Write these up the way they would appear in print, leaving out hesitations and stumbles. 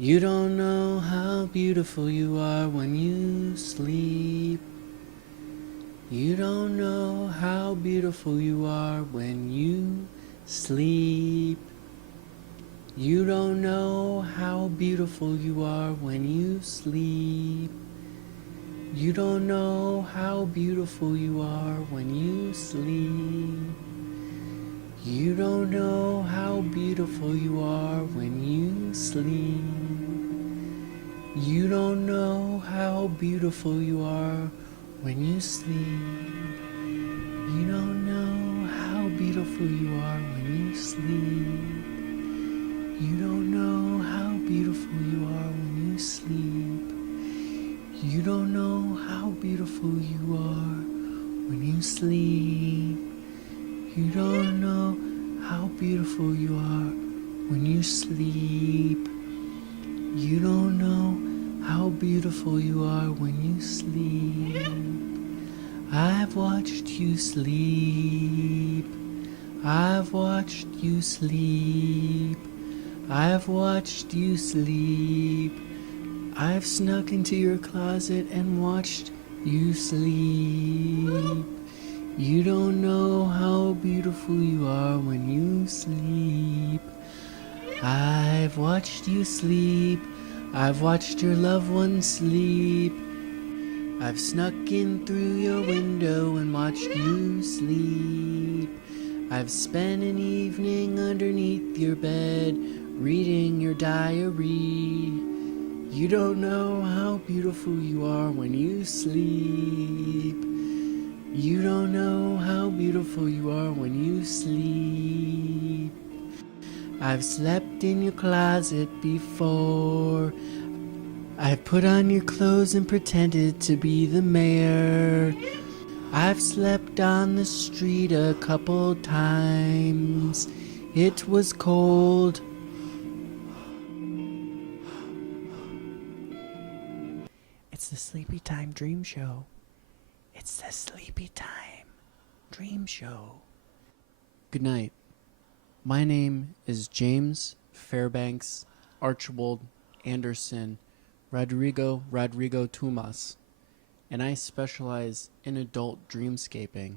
You don't know how beautiful you are when you sleep. You don't know how beautiful you are when you sleep. You don't know how beautiful you are when you sleep. You don't know how beautiful you are when you sleep. You don't know how beautiful you are when you sleep. You don't know how beautiful you are when you sleep. You don't know how beautiful you are when you sleep. You don't know how beautiful you are when you sleep. You don't know how beautiful you are when you sleep. You don't know how beautiful you are when you sleep. You don't know how beautiful you are when you sleep. I've watched you sleep. I've watched you sleep. I've watched you sleep. I've snuck into your closet and watched you sleep. You don't know how beautiful you are when you sleep. I've watched you sleep. I've watched your loved ones sleep. I've snuck in through your window and watched you sleep. I've spent an evening underneath your bed reading your diary. You don't know how beautiful you are when you sleep. You don't know how beautiful you are when you sleep. I've slept in your closet before. I've put on your clothes and pretended to be the mayor. I've slept on the street a couple times. It was cold. It's the Sleepy Time Dream Show. It's the Sleepy Time Dream Show. Good night. My name is James Fairbanks Archibald Anderson Rodrigo Tomas, and I specialize in adult dreamscaping.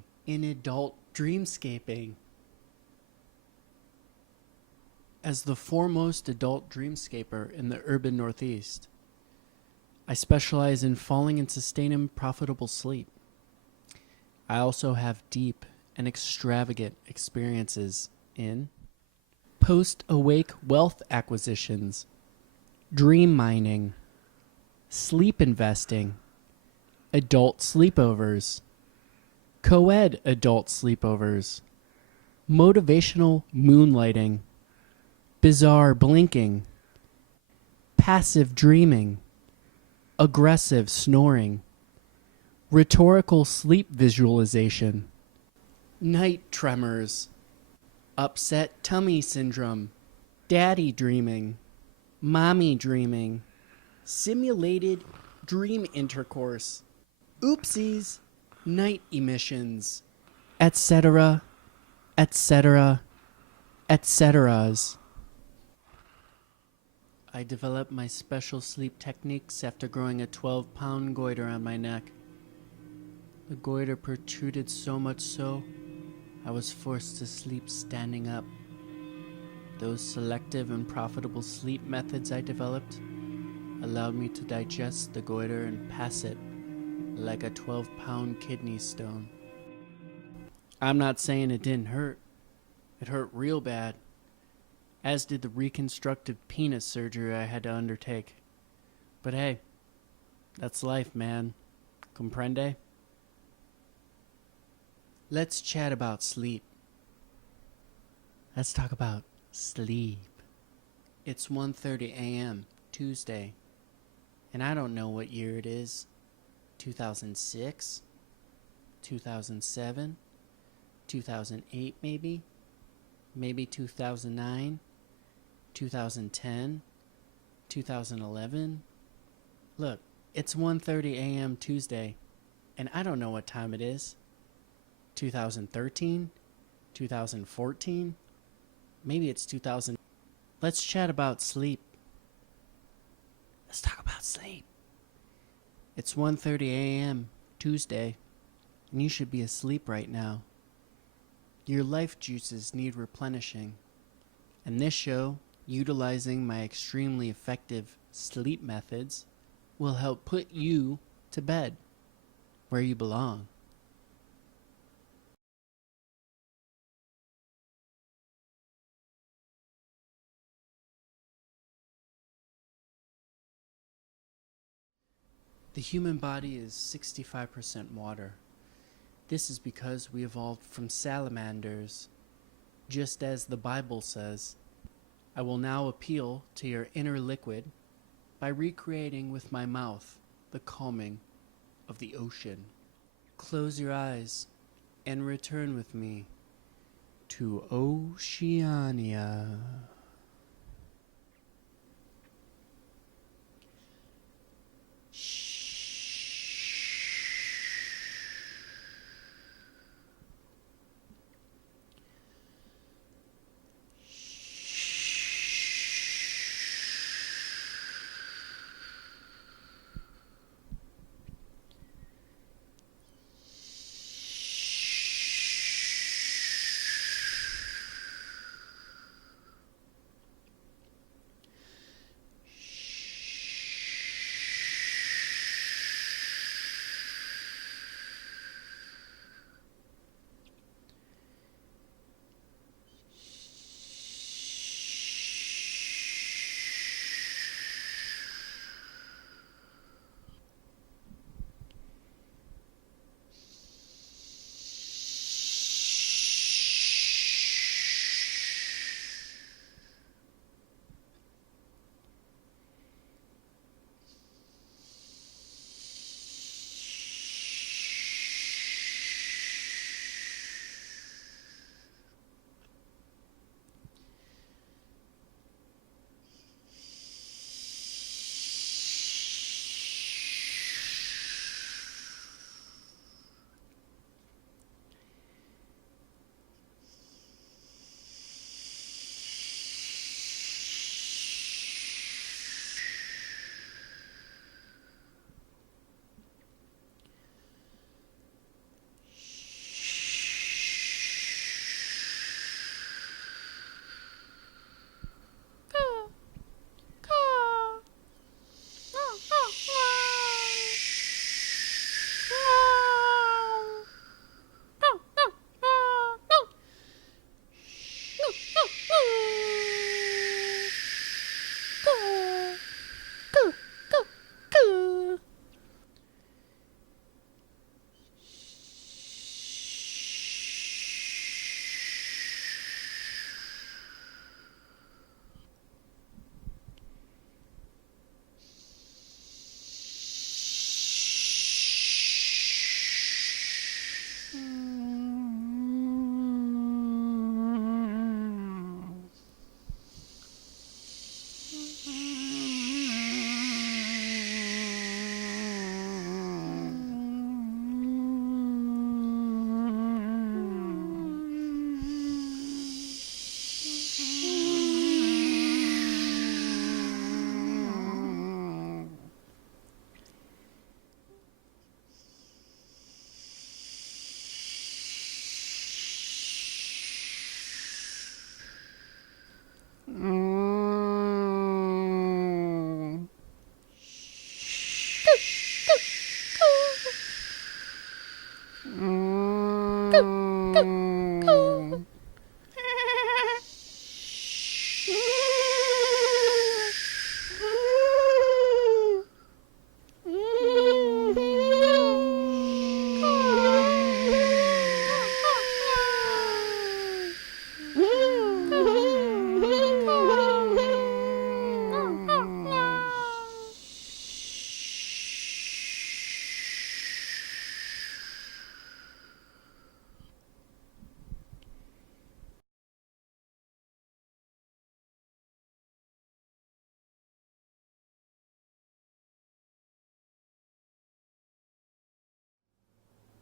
As the foremost adult dreamscaper in the urban Northeast, I specialize in falling and sustaining profitable sleep. I also have deep and extravagant experiences in post-awake wealth acquisitions, dream mining, sleep investing, adult sleepovers, co-ed adult sleepovers, motivational moonlighting, bizarre blinking, passive dreaming, aggressive snoring, rhetorical sleep visualization, night tremors, upset tummy syndrome, daddy dreaming, mommy dreaming, simulated dream intercourse, oopsies, night emissions, etc., etc., etceteras. I developed my special sleep techniques after growing a 12-pound goiter on my neck. The goiter protruded so much so, I was forced to sleep standing up. Those selective and profitable sleep methods I developed allowed me to digest the goiter and pass it like a 12-pound kidney stone. I'm not saying it didn't hurt. It hurt real bad, as did the reconstructive penis surgery I had to undertake. But hey, that's life, man. Comprende? Let's chat about sleep. Let's talk about sleep. It's 1:30 a.m. Tuesday, and I don't know what year it is. 2006? 2007? 2008 maybe? Maybe 2009? 2010? 2011? Look, it's 1:30 a.m. Tuesday, and I don't know what time it is. 2013? 2014? Maybe it's 2000. Let's chat about sleep. Let's talk about sleep. It's 1:30 a.m. Tuesday, and you should be asleep right now. Your life juices need replenishing, and this show, utilizing my extremely effective sleep methods, will help put you to bed where you belong. The human body is 65% water. This is because we evolved from salamanders. Just as the Bible says, I will now appeal to your inner liquid by recreating with my mouth the calming of the ocean. Close your eyes and return with me to Oceania.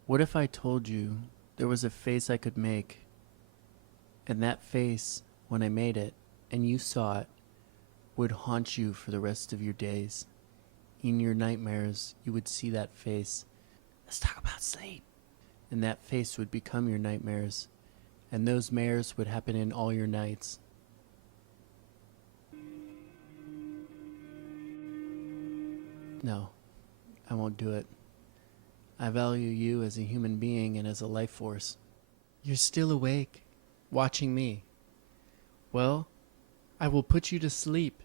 What if I told you there was a face I could make, and that face, when I made it, and you saw it, would haunt you for the rest of your days? in your nightmares, you would see that face. Let's talk about sleep. And that face would become your nightmares. And those mares would happen in all your nights. No, I won't do it. I value you as a human being and as a life force. You're still awake, watching me. Well, I will put you to sleep,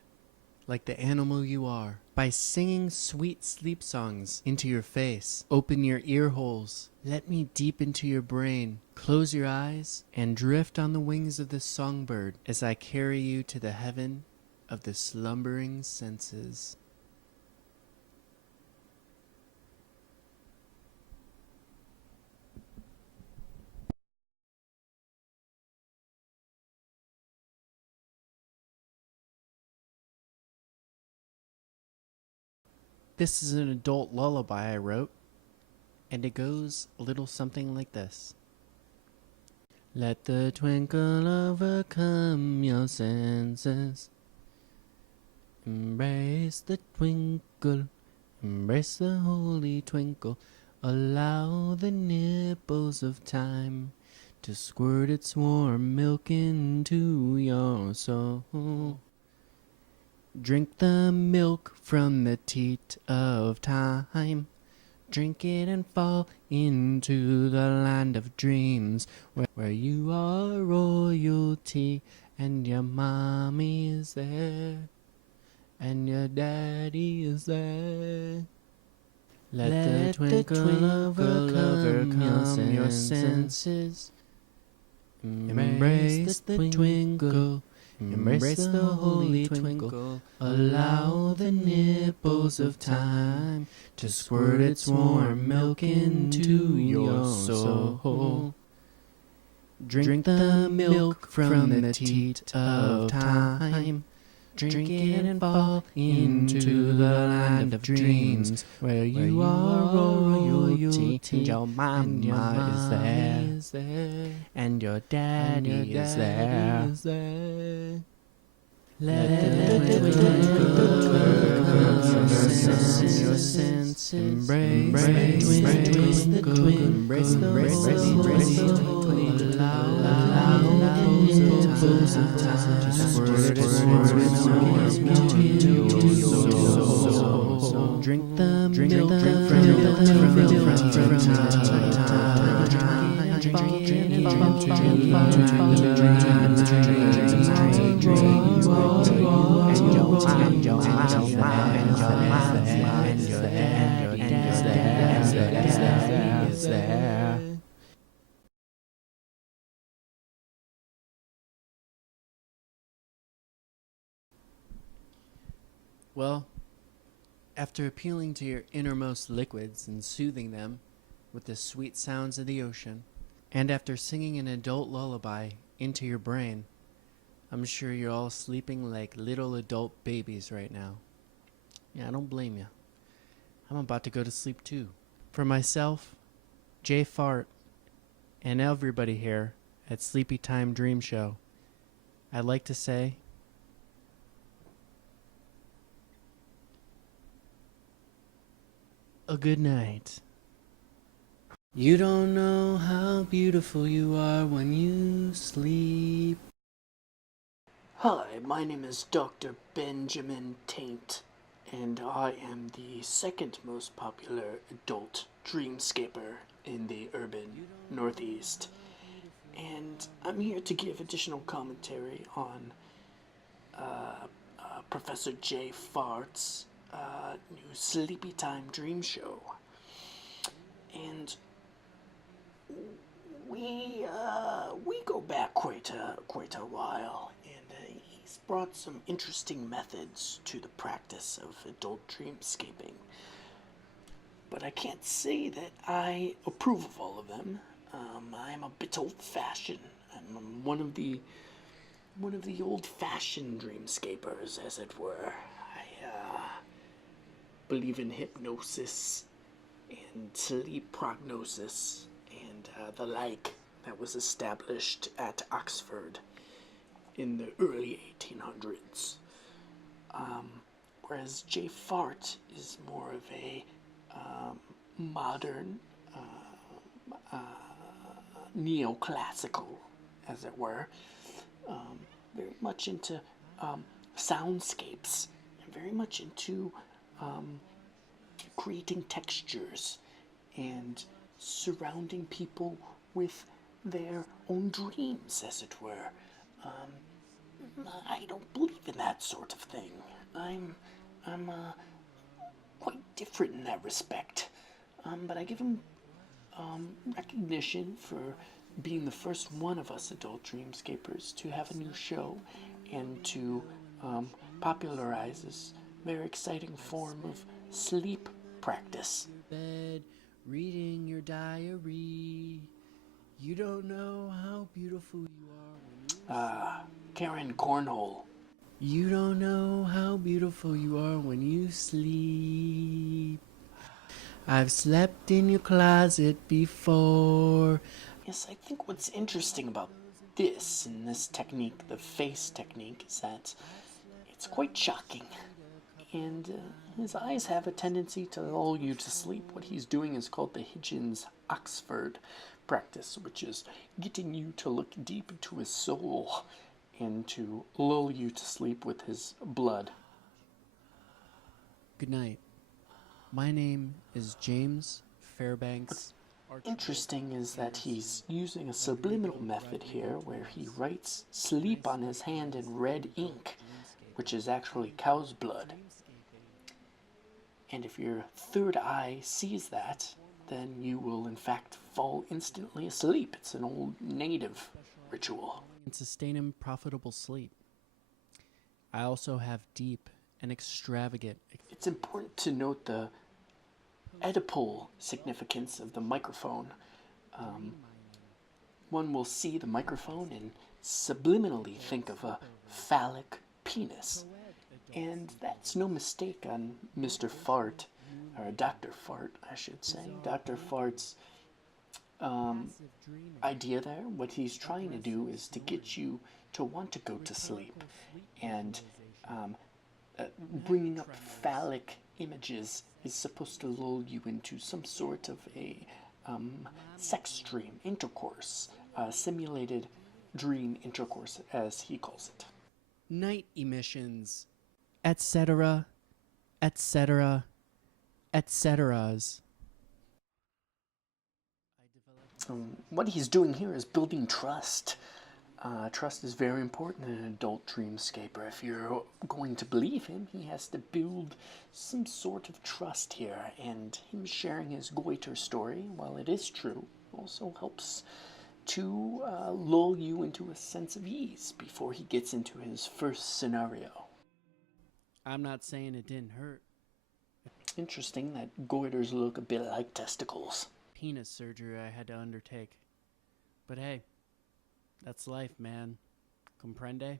like the animal you are, by singing sweet sleep songs into your face. Open your ear holes. Let me deep into your brain. Close your eyes and drift on the wings of the songbird as I carry you to the heaven of the slumbering senses. This is an adult lullaby I wrote, and it goes a little something like this. Let the twinkle overcome your senses. Embrace the twinkle, embrace the holy twinkle. Allow the nipples of time to squirt its warm milk into your soul. Drink the milk from the teat of time. Drink it and fall into the land of dreams, where you are royalty and your mommy is there and your daddy is there. Let the twinkle overcome your senses. Embrace the twinkle. Embrace the holy twinkle. Allow the nipples of time to squirt its warm milk into your soul. Drink the milk from the teat of time. Drink it and fall into the land of dreams, where you are royalty and your mama is there and your daddy is there. Let the twinkle overcome your senses. Embrace the twinkle. Allow the nipples of time to squirt its warm milk into your soul. Drink the milk from time. Drink it and fall into the land of dreams. Well, after appealing to your innermost liquids and soothing them with the sweet sounds of the ocean, and after singing an adult lullaby into your brain, I'm sure you're all sleeping like little adult babies right now. Yeah, I don't blame you. I'm about to go to sleep too. For myself, Jay Fart, and everybody here at Sleepy Time Dream Show, I'd like to say, a good night. You don't know how beautiful you are when you sleep. Hi, my name is Dr. Benjamin Taint, and I am the second most popular adult dreamscaper in the urban Northeast. And I'm here to give additional commentary on Professor J. Fart's new Sleepy Time Dream Show. And we go back quite a while, and he's brought some interesting methods to the practice of adult dreamscaping. But I can't say that I approve of all of them. I'm a bit old-fashioned. I'm one of the old-fashioned dreamscapers, as it were. I believe in hypnosis and sleep prognosis and the like that was established at Oxford in the early 1800s. whereas J Fart is more of a modern, neoclassical, as it were, very much into soundscapes, and very much into creating textures and surrounding people with their own dreams, as it were. I don't believe in that sort of thing. I'm quite different in that respect. But I give him recognition for being the first one of us adult dreamscapers to have a new show and to popularize this very exciting form of sleep practice. Bed, reading your diary. You don't know how beautiful you are when you Karen Cornhole. You don't know how beautiful you are when you sleep. I've slept in your closet before. Yes, I think what's interesting about this and this technique, the face technique, is that it's quite shocking. And his eyes have a tendency to lull you to sleep. What he's doing is called the Hitchens-Oxford practice, which is getting you to look deep into his soul and to lull you to sleep with his blood. Good night. My name is James Fairbanks. Interesting is that he's using a subliminal method here where he writes sleep on his hand in red ink, which is actually cow's blood. And if your third eye sees that, then you will in fact fall instantly asleep. It's an old native ritual. And sustain him profitable sleep. I also have deep and extravagant. It's important to note the Oedipal significance of the microphone. One will see the microphone and subliminally think of a phallic penis. And that's no mistake on Mr. Fart, or Dr. Fart, I should say. Dr. Fart's idea there, what he's trying to do is to get you to want to go to sleep. And bringing up phallic images is supposed to lull you into some sort of a sex dream, intercourse, simulated dream intercourse, as he calls it. Night emissions, etc., etc., etceteras. What he's doing here is building trust. Trust is very important in an adult dreamscaper. If you're going to believe him, he has to build some sort of trust here. And him sharing his goiter story, while it is true, also helps to lull you into a sense of ease before he gets into his first scenario. I'm not saying it didn't hurt. Interesting that goiters look a bit like testicles. Penis surgery I had to undertake. But hey, that's life, man. Comprende?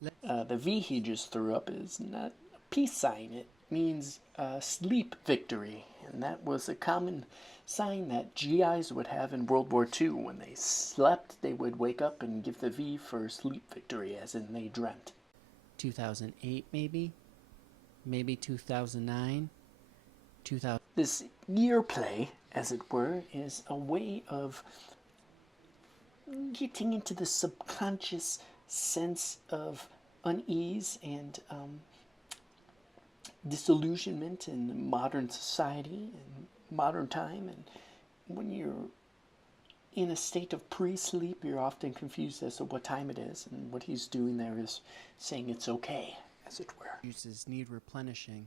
The V he just threw up is not a peace sign. It means sleep victory. And that was a common sign that GIs would have in World War II. When they slept, they would wake up and give the V for sleep victory, as in they dreamt. 2008, maybe? Maybe 2009? 2000. This year play, as it were, is a way of getting into the subconscious sense of unease and disillusionment in modern society and modern time. And when you're in a state of pre-sleep, you're often confused as to what time it is, and what he's doing there is saying it's okay, as it were. Juices need replenishing.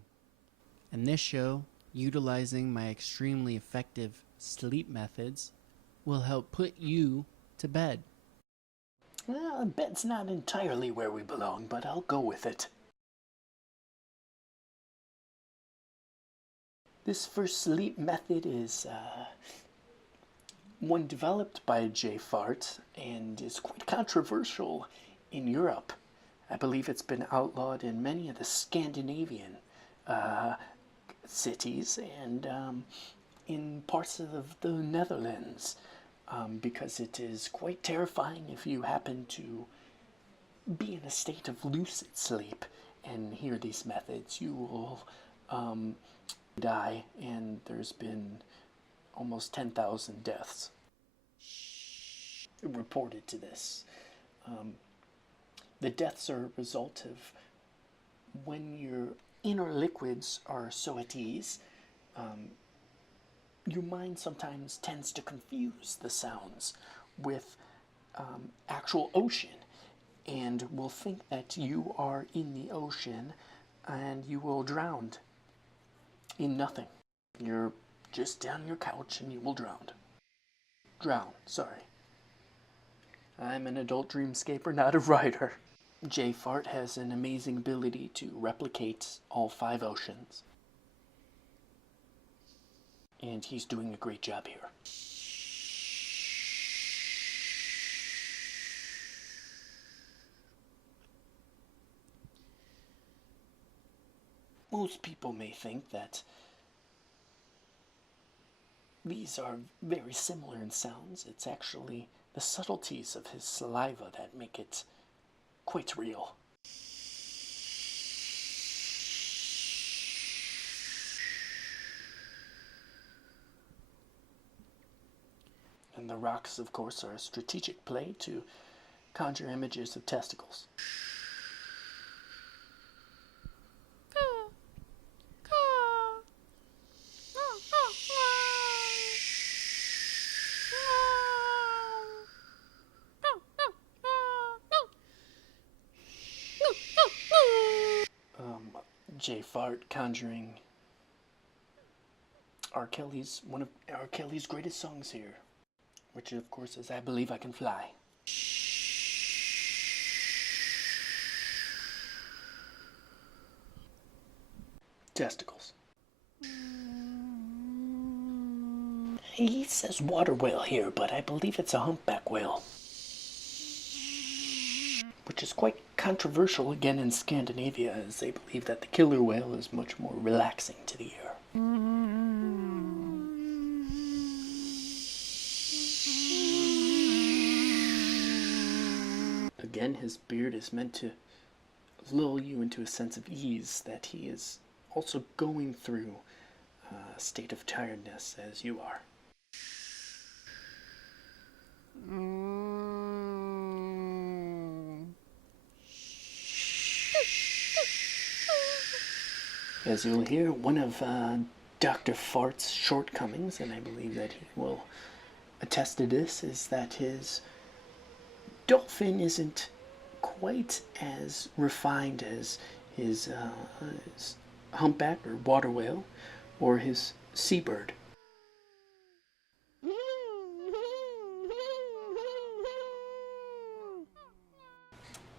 And this show, utilizing my extremely effective sleep methods, will help put you to bed. Well, bed's not entirely where we belong, but I'll go with it. This first sleep method is one developed by J. Fart and is quite controversial in Europe. I believe it's been outlawed in many of the Scandinavian cities and in parts of the Netherlands, because it is quite terrifying if you happen to be in a state of lucid sleep and hear these methods, you will die, and there's been almost 10,000 deaths reported to this. The deaths are a result of when your inner liquids are so at ease, your mind sometimes tends to confuse the sounds with actual ocean, and will think that you are in the ocean and you will drown in nothing. You're just down your couch and you will drown. Drown, sorry. I'm an adult dreamscaper, not a writer. J Fart has an amazing ability to replicate all 5 oceans. And he's doing a great job here. Most people may think that these are very similar in sounds. It's actually the subtleties of his saliva that make it quite real. And the rocks, of course, are a strategic play to conjure images of testicles. J Fart conjuring one of R. Kelly's greatest songs here, which of course is I Believe I Can Fly. Testicles. He says water whale here, but I believe it's a humpback whale, which is quite controversial again in Scandinavia, as they believe that the killer whale is much more relaxing to the ear. Again, his beard is meant to lull you into a sense of ease that he is also going through a state of tiredness as you are. As you'll hear, one of Dr. Fart's shortcomings, and I believe that he will attest to this, is that his dolphin isn't quite as refined as his humpback or water whale or his seabird.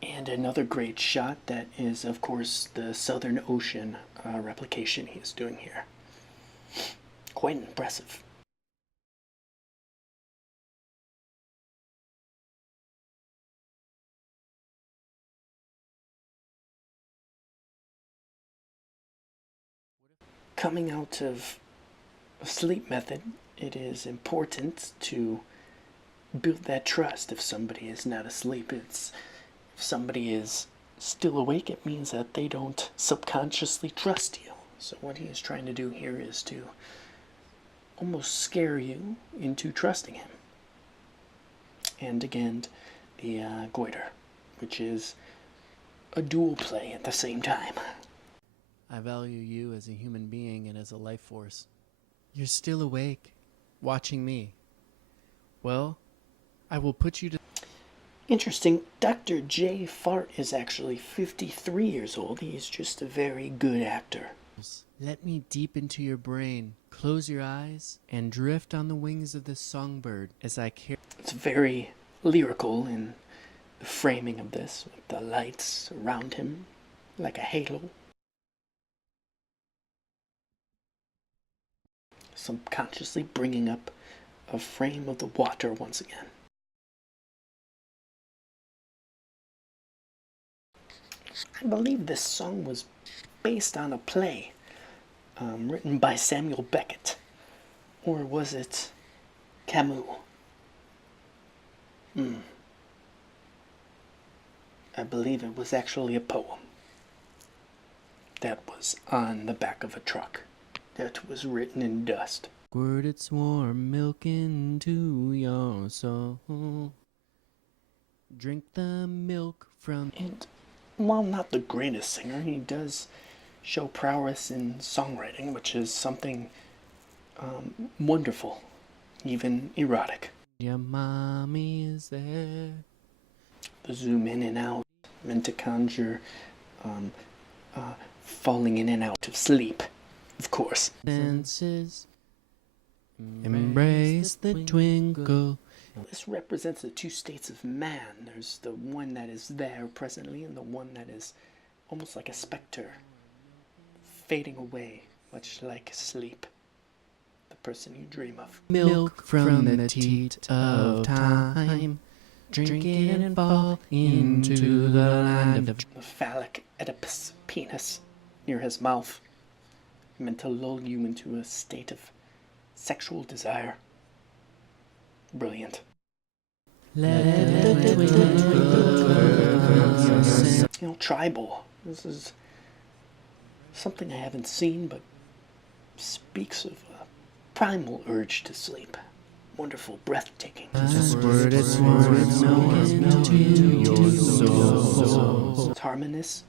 And another great shot that is, of course, the Southern Ocean replication he is doing here. Quite impressive. Coming out of a sleep method, it is important to build that trust. If somebody is not asleep, if somebody is still awake, it means that they don't subconsciously trust you. So what he is trying to do here is to almost scare you into trusting him. And again, the goiter, which is a dual play at the same time. I value you as a human being and as a life force. You're still awake, watching me. Well, I will put you to... Interesting, Dr. J. Fart is actually 53 years old. He's just a very good actor. Let me deep into your brain. Close your eyes and drift on the wings of this songbird as I carry... It's very lyrical in the framing of this, with the lights around him like a halo. Subconsciously bringing up a frame of the water once again. I believe this song was based on a play written by Samuel Beckett. Or was it Camus? I believe it was actually a poem that was on the back of a truck that was written in dust. Squirt its warm milk into your soul. Drink the milk from... And while not the greatest singer, he does show prowess in songwriting, which is something wonderful, even erotic. Your mommy is there. The zoom in and out, meant to conjure falling in and out of sleep, of course. Senses embrace the twinkle. This represents the two states of man. There's the one that is there presently and the one that is almost like a specter, fading away, much like sleep. The person you dream of. Milk from the teat of time. Drink it and fall into the land of... The phallic Oedipus penis near his mouth, meant to lull you into a state of sexual desire. Brilliant. Tribal. This is something I haven't seen, but speaks of a primal urge to sleep. Wonderful, breathtaking. It's harmonious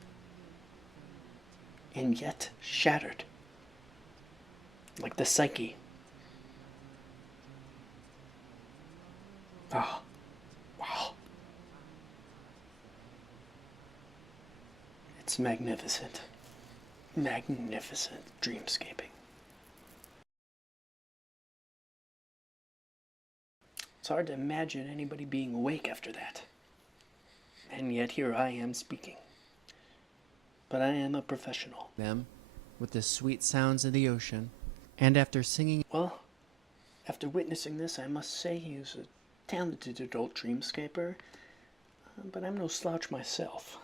and yet shattered, like the psyche. Ah, wow. It's magnificent. Magnificent dreamscaping. It's hard to imagine anybody being awake after that. And yet here I am speaking. But I am a professional. Them with the sweet sounds of the ocean. And after singing... Well, after witnessing this, I must say he is a talented adult dreamscaper. But I'm no slouch myself.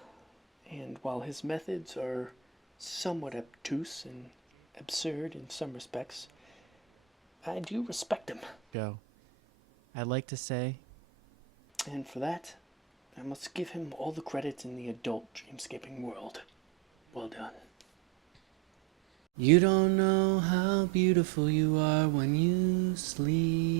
And while his methods are somewhat obtuse and absurd in some respects, I do respect him. Joe, I'd like to say... And for that, I must give him all the credit in the adult dreamscaping world. Well done. You don't know how beautiful you are when you sleep.